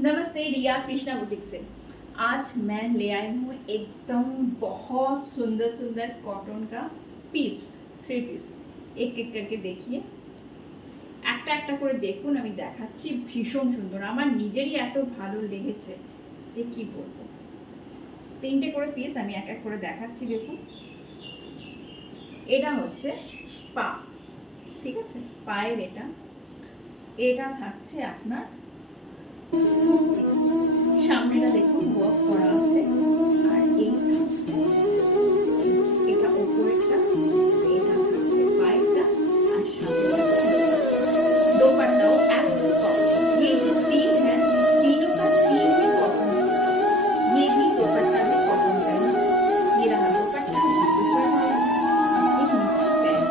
नमस्ते, रिया कृष्णा बुटीक से। आज मैं ले आई हूँ एकदम बहुत सुंदर सुंदर कॉटन का পিস, 3 পিস। एक एक करके देखिए, একটা একটা করে দেখুন। আমি দেখাচ্ছি, ভীষণ সুন্দর, আমার নিজেরই এত ভালো লেগেছে যে কি বলবো। 3টে করে পিস আমি এক এক করে দেখাচ্ছি। দেখুন, এটা হচ্ছে পা, ঠিক আছে, পায়ের এটা থাকছে আপনার সামনেটা দেখুন ওয়ার্ক করা আছে, আর এই থাকছে এটা উপরেরটা, এটা থাকছে পায়েরটা, আর সামনে दोपट्टाओ एकदम कॉटन। ये जो 3 है, तीनों का 3 ही कॉटन है। ये भी दोपट्टा भी कॉटन का है। ये रहा दोपट्टा, ऊपर वाला, ये नीचे पैंट।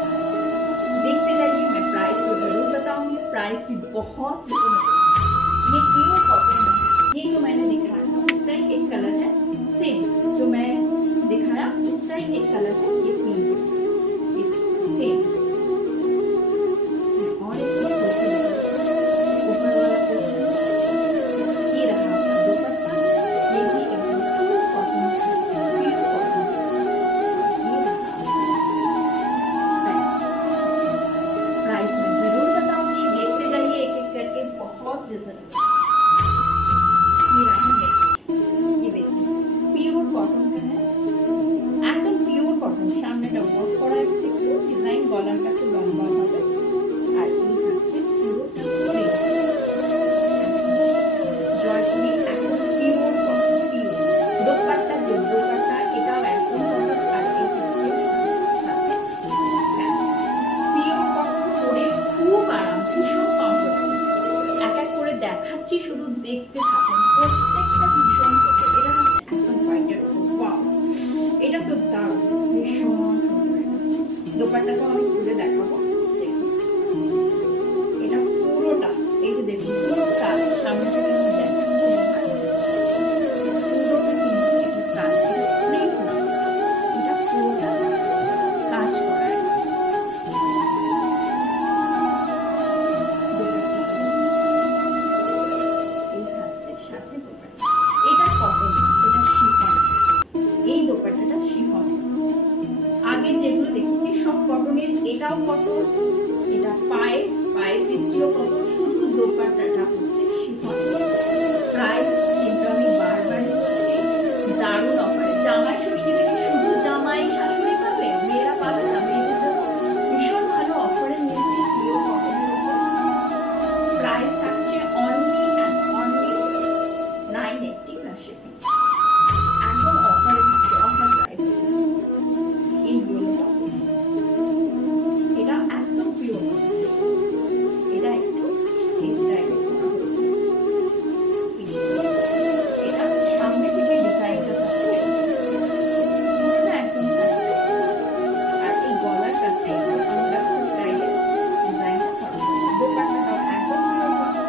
देखते जाइए, मैं प्राइस तो जरूर बताऊंगी, प्राइस भी बहुत रिजनेबल। ये प्योर कॉटन है। ये जो मैंने दिखाया उसका एक कलर है, सेम जो मैं दिखाया उसका एक कलर है, ये पिंक है, ये सेम। और एक ऊपर वाला पोर्शन, ये रहा आपका दुपट्टा, ये भी एकदम फुल कॉटन का, प्योर कॉटन का। ये रहा प्राइस मैं जरूर बताऊंगी, देखते जाइए एक एक करके, बहुत रिजनेबल। ये देखिए পিওর কটন का है, একদম পিওর কটন। সামনেটা ওয়ার্ক করা আছে, একটু ডিজাইন গলার কাছে লম্বা হবে, আর এই হচ্ছে পুরোটা প্লেন জয়পুরি, একদম পিওর কটন। পিওর দোপাট্টা, যে দোপাট্টা এটাও একদম কটন, আর এই হচ্ছে সাথে পিওর কটন। পরে খুব আরাম, ভীষণ কমফোর্টেবল। এক এক করে দেখাচ্ছি, শুধু দেখতে থাকুন, প্রত্যেকটা ভীষণ। এটা হচ্ছে একদম হোয়াইটের উপর, ওয়াও, এটা তো দারুণ, ভীষণ সুন্দর। দোপাট্টাটাও আমি খুলে দেখাবো, দেখুন এটা পুরোটা, এই যে দেখুন পুরো কাজ, সামনে থেকে আমি দেখাচ্ছি আমার পুরোটা, কিন্তু এটা কাজ, এটা প্লেট না, এটা পুরোটা কাজ করা। এই থাকছে সাথে দোপাট্টা। এটা কটন না, এটা শিফন। এই দোপাট্টাটা শিফন। আগে যেগুলো দেখেছি সব কটনের, এটাও কটন, এটা পায়ের পিসটিও কটন, শুধু দোপাট্টাটা হচ্ছে শিফন। প্রাইস কিন্তু আমি বারবার বলছি, দারুণ অফারে। জামাই ষষ্ঠী থেকে শুধু জামাই শাশুড়ি পাবে, মেয়েরা পাবে না। মেয়েদের জন্য ভীষণ ভালো অফারে নিয়েছি প্রিয় কটনের উপর। প্রাইস থাকছে only and only 980 plus shipping. একদম অফারে থাকছে, অফার প্রাইস। এই বলবো এটা একদম পিওর, এটা একটু এই স্টাইলে করা হয়েছে। এটা সামনে থেকে ডিজাইনটা থাকছে, পুরোটা একদম থাকছে, আর এই গলার কাছে একটু আন্ডারকো স্টাইলে ডিজাইনটা করা হয়েছে। দোপাট্টাটাও একদম পিওর কটন,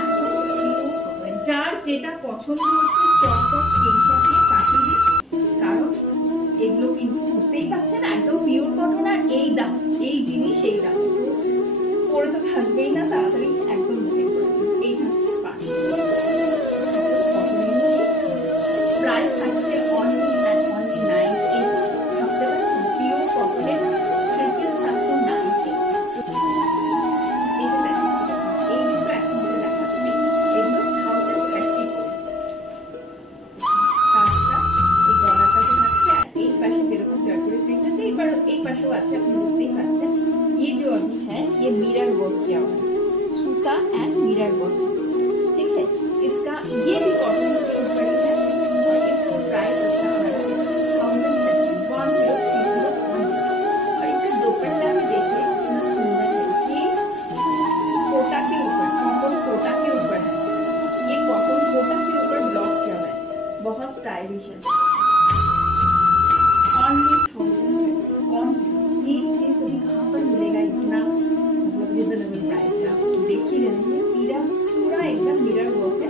একদম পিওর কটন। যার যেটা পছন্দ হচ্ছে চটপট স্ক্রিনশট নিয়ে পাঠিয়ে দিন, কারণ এগুলো কিন্তু বুঝতেই পারছেন একদম পিওর কটন, আর এই দাম, এই জিনিস এই দাম, পরে তো থাকবেই না, তাড়াতাড়ি একদম বুকিং করে দিন। এই থাকছে পার্ট, প্রাইস থাকছে অনলি অ্যান্ড অনলি 980। ভাবতে পারছেন পিওর কটনের 3 পিস থাকছে 980। এটা দেখাচ্ছি, এই দুটো এখন দেখাচ্ছি, এগুলো 1030 করে। কাজটা এই গলাটাতে থাকছে, আর এই পাশে যেরকম জয়পুরি প্রিন্ট আছে, এই পাশেও আছে, আপনি বুঝতেই পারছেন। ये जो अभी है ये मिरर वर्क किया हुआ है, सूता एंड मिरर वर्क, ठीक है। इसका ये भी कॉटन के ऊपर ही है, और इसका प्राइस अच्छा हमारा 1030, और इसका दुपट्टा भी देखिए कितना सुंदर है। ये कोटा के ऊपर, कॉटन कोटा के ऊपर है, ये कॉटन कोटा के ऊपर ब्लॉक किया हुआ है, बहुत स्टाइलिश है। ऑनली 1030। ये चीज अभी कहाँ पर मिलेगा इतना रिजनेबल प्राइस में? आप देख ही रहे हैं, पूरा एकदम मिरर वर्क है।